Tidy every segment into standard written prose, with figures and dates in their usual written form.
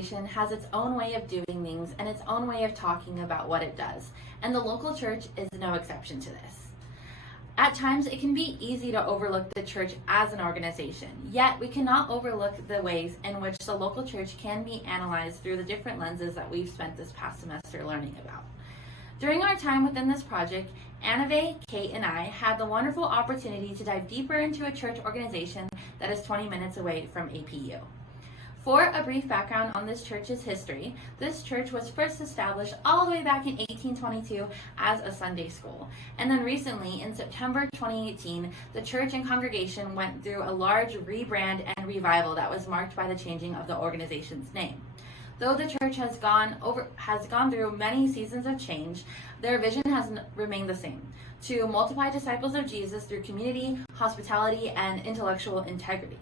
organization has its own way of doing things and its own way of talking about what it does, and the local church is no exception to this. At times, it can be easy to overlook the church as an organization, yet we cannot overlook the ways in which the local church can be analyzed through the different lenses that we've spent this past semester learning about. During our time within this project, Anave, Kate, and I had the wonderful opportunity to dive deeper into a church organization that is 20 minutes away from APU. For a brief background on this church's history, this church was first established all the way back in 1822 as a Sunday school. And then recently, in September 2018, the church and congregation went through a large rebrand and revival that was marked by the changing of the organization's name. Though the church has gone through many seasons of change, their vision has remained the same: to multiply disciples of Jesus through community, hospitality, and intellectual integrity.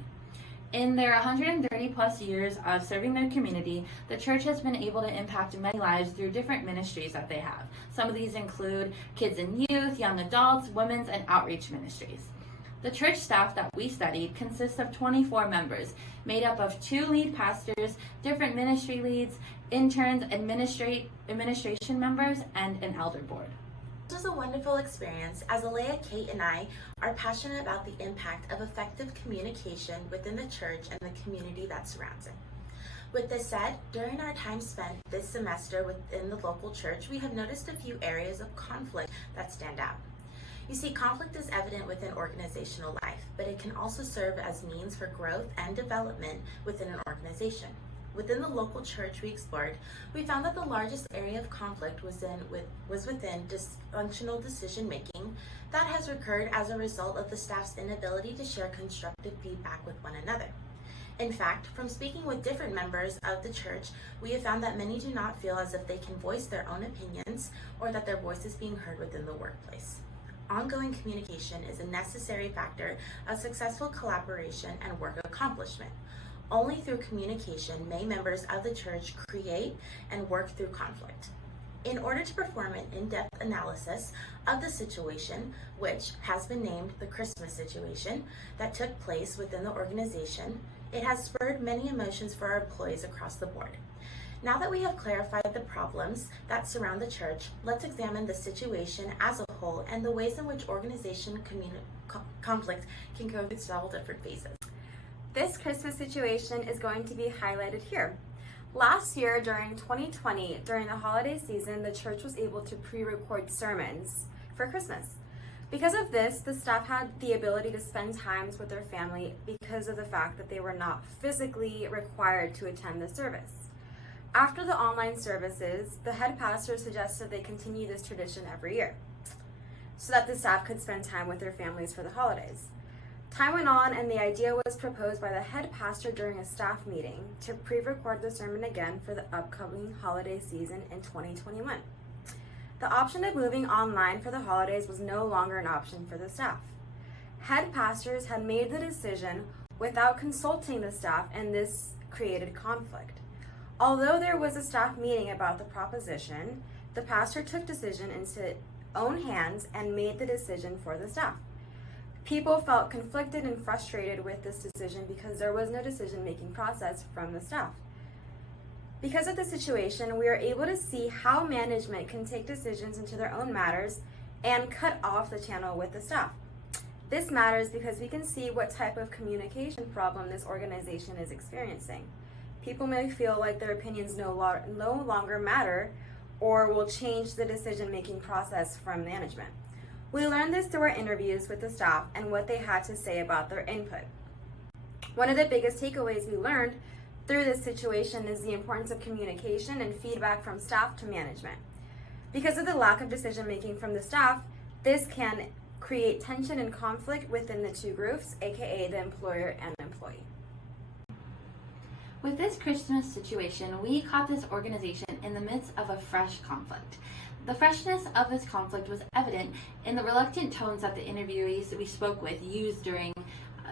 In their 130 plus years of serving their community, the church has been able to impact many lives through different ministries that they have. Some of these include kids and youth, young adults, women's, and outreach ministries. The church staff that we studied consists of 24 members, made up of 2 lead pastors, different ministry leads, interns, administration members, and an elder board. This was a wonderful experience, as Zelaya, Kate, and I are passionate about the impact of effective communication within the church and the community that surrounds it. With this said, during our time spent this semester within the local church, we have noticed a few areas of conflict that stand out. You see, conflict is evident within organizational life, but it can also serve as means for growth and development within an organization. Within the local church we explored, we found that the largest area of conflict was within dysfunctional decision-making that has occurred as a result of the staff's inability to share constructive feedback with one another. In fact, from speaking with different members of the church, we have found that many do not feel as if they can voice their own opinions or that their voice is being heard within the workplace. Ongoing communication is a necessary factor of successful collaboration and work accomplishment. Only through communication may members of the church create and work through conflict. In order to perform an in-depth analysis of the situation, which has been named the Christmas situation, that took place within the organization, it has spurred many emotions for our employees across the board. Now that we have clarified the problems that surround the church, let's examine the situation as a whole and the ways in which organization conflict can go through several different phases. This Christmas situation is going to be highlighted here. Last year, during 2020, during the holiday season, the church was able to pre-record sermons for Christmas. Because of this, the staff had the ability to spend times with their family because of the fact that they were not physically required to attend the service. After the online services, the head pastor suggested they continue this tradition every year so that the staff could spend time with their families for the holidays. Time went on, and the idea was proposed by the head pastor during a staff meeting to pre-record the sermon again for the upcoming holiday season in 2021. The option of moving online for the holidays was no longer an option for the staff. Head pastors had made the decision without consulting the staff, and this created conflict. Although there was a staff meeting about the proposition, the pastor took decision into own hands and made the decision for the staff. People felt conflicted and frustrated with this decision because there was no decision-making process from the staff. Because of the situation, we are able to see how management can take decisions into their own matters and cut off the channel with the staff. This matters because we can see what type of communication problem this organization is experiencing. People may feel like their opinions no longer matter or will change the decision-making process from management. We learned this through our interviews with the staff and what they had to say about their input. One of the biggest takeaways we learned through this situation is the importance of communication and feedback from staff to management. Because of the lack of decision-making from the staff, this can create tension and conflict within the two groups, aka the employer and employee. With this Christmas situation, we caught this organization in the midst of a fresh conflict. The freshness of this conflict was evident in the reluctant tones that the interviewees that we spoke with used during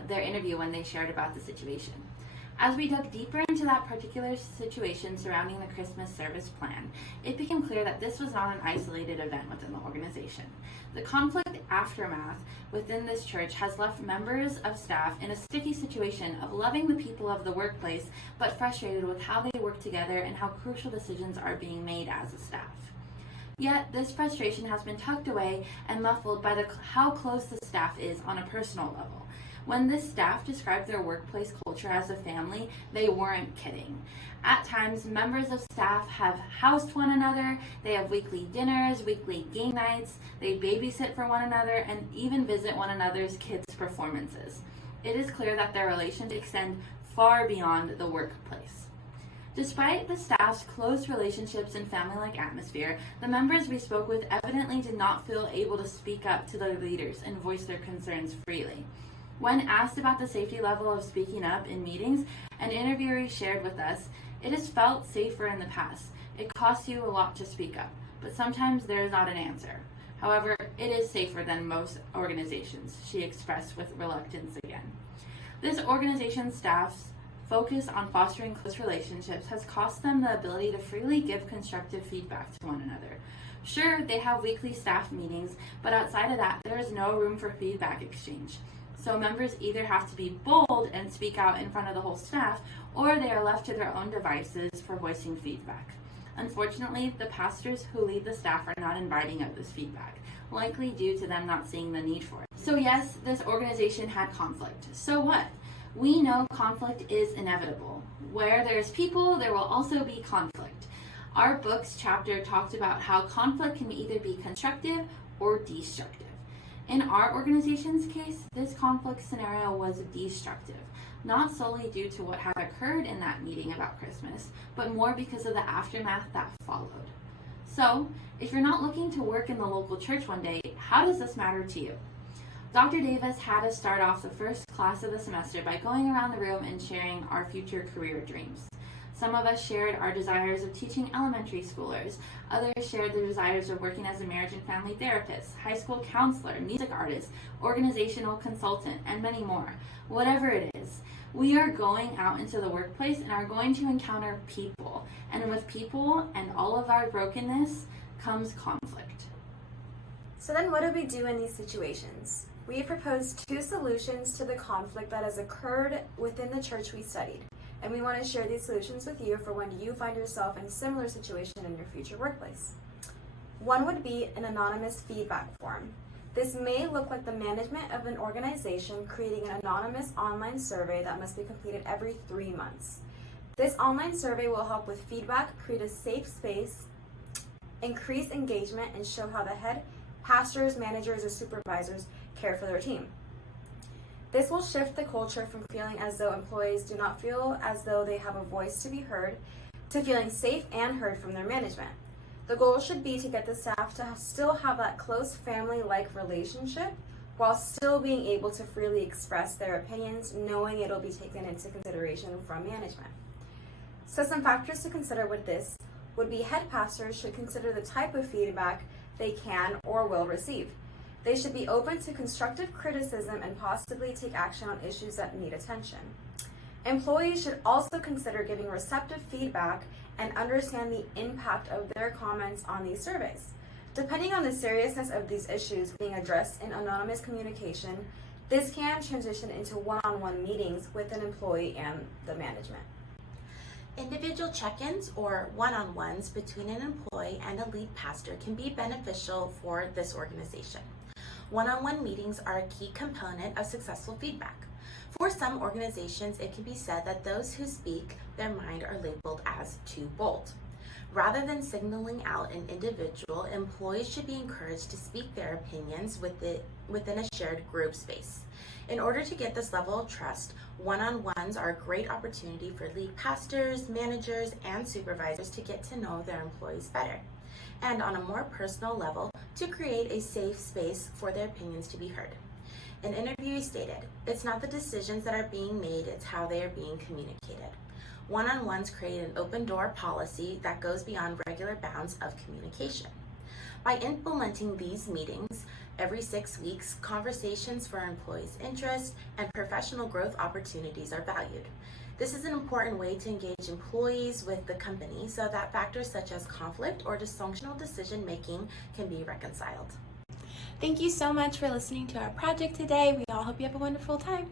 their interview when they shared about the situation. As we dug deeper into that particular situation surrounding the Christmas service plan, it became clear that this was not an isolated event within the organization. The conflict aftermath within this church has left members of staff in a sticky situation of loving the people of the workplace, but frustrated with how they work together and how crucial decisions are being made as a staff. Yet, this frustration has been tucked away and muffled by how close the staff is on a personal level. When this staff described their workplace culture as a family, they weren't kidding. At times, members of staff have housed one another, they have weekly dinners, weekly game nights, they babysit for one another, and even visit one another's kids' performances. It is clear that their relations extend far beyond the workplace. Despite the staff's close relationships and family-like atmosphere, the members we spoke with evidently did not feel able to speak up to their leaders and voice their concerns freely. When asked about the safety level of speaking up in meetings, an interviewee shared with us, "It has felt safer in the past. It costs you a lot to speak up, but sometimes there is not an answer. However, it is safer than most organizations," she expressed with reluctance again. This organization's staff's focus on fostering close relationships has cost them the ability to freely give constructive feedback to one another. Sure, they have weekly staff meetings, but outside of that, there is no room for feedback exchange. So members either have to be bold and speak out in front of the whole staff, or they are left to their own devices for voicing feedback. Unfortunately, the pastors who lead the staff are not inviting of this feedback, likely due to them not seeing the need for it. So yes, this organization had conflict. So what? We know conflict is inevitable. Where there's people, there will also be conflict. Our book's chapter talked about how conflict can either be constructive or destructive. In our organization's case, this conflict scenario was destructive, not solely due to what had occurred in that meeting about Christmas, but more because of the aftermath that followed. So, if you're not looking to work in the local church one day, how does this matter to you? Dr. Davis had us start off the first class of the semester by going around the room and sharing our future career dreams. Some of us shared our desires of teaching elementary schoolers. Others shared their desires of working as a marriage and family therapist, high school counselor, music artist, organizational consultant, and many more. Whatever it is, we are going out into the workplace and are going to encounter people. And with people and all of our brokenness comes conflict. So then what do we do in these situations? We have proposed 2 solutions to the conflict that has occurred within the church we studied. And we want to share these solutions with you for when you find yourself in a similar situation in your future workplace. One would be an anonymous feedback form. This may look like the management of an organization creating an anonymous online survey that must be completed every 3 months. This online survey will help with feedback, create a safe space, increase engagement, and show how the head pastors, managers, or supervisors care for their team. This will shift the culture from feeling as though employees do not feel as though they have a voice to be heard to feeling safe and heard from their management. The goal should be to get the staff to still have that close family-like relationship while still being able to freely express their opinions, knowing it'll be taken into consideration from management. So some factors to consider with this would be head pastors should consider the type of feedback they can or will receive. They should be open to constructive criticism and possibly take action on issues that need attention. Employees should also consider giving receptive feedback and understand the impact of their comments on these surveys. Depending on the seriousness of these issues being addressed in anonymous communication, this can transition into one-on-one meetings with an employee and the management. Individual check-ins or one-on-ones between an employee and a lead pastor can be beneficial for this organization. One-on-one meetings are a key component of successful feedback. For some organizations, it can be said that those who speak their mind are labeled as too bold. Rather than signaling out an individual, employees should be encouraged to speak their opinions within a shared group space. In order to get this level of trust, one-on-ones are a great opportunity for lead pastors, managers, and supervisors to get to know their employees better, and on a more personal level, to create a safe space for their opinions to be heard. An interviewee stated, "It's not the decisions that are being made, it's how they are being communicated." One-on-ones create an open-door policy that goes beyond regular bounds of communication. By implementing these meetings every 6 weeks, conversations for employees' interest and professional growth opportunities are valued. This is an important way to engage employees with the company so that factors such as conflict or dysfunctional decision making can be reconciled. Thank you so much for listening to our project today. We all hope you have a wonderful time.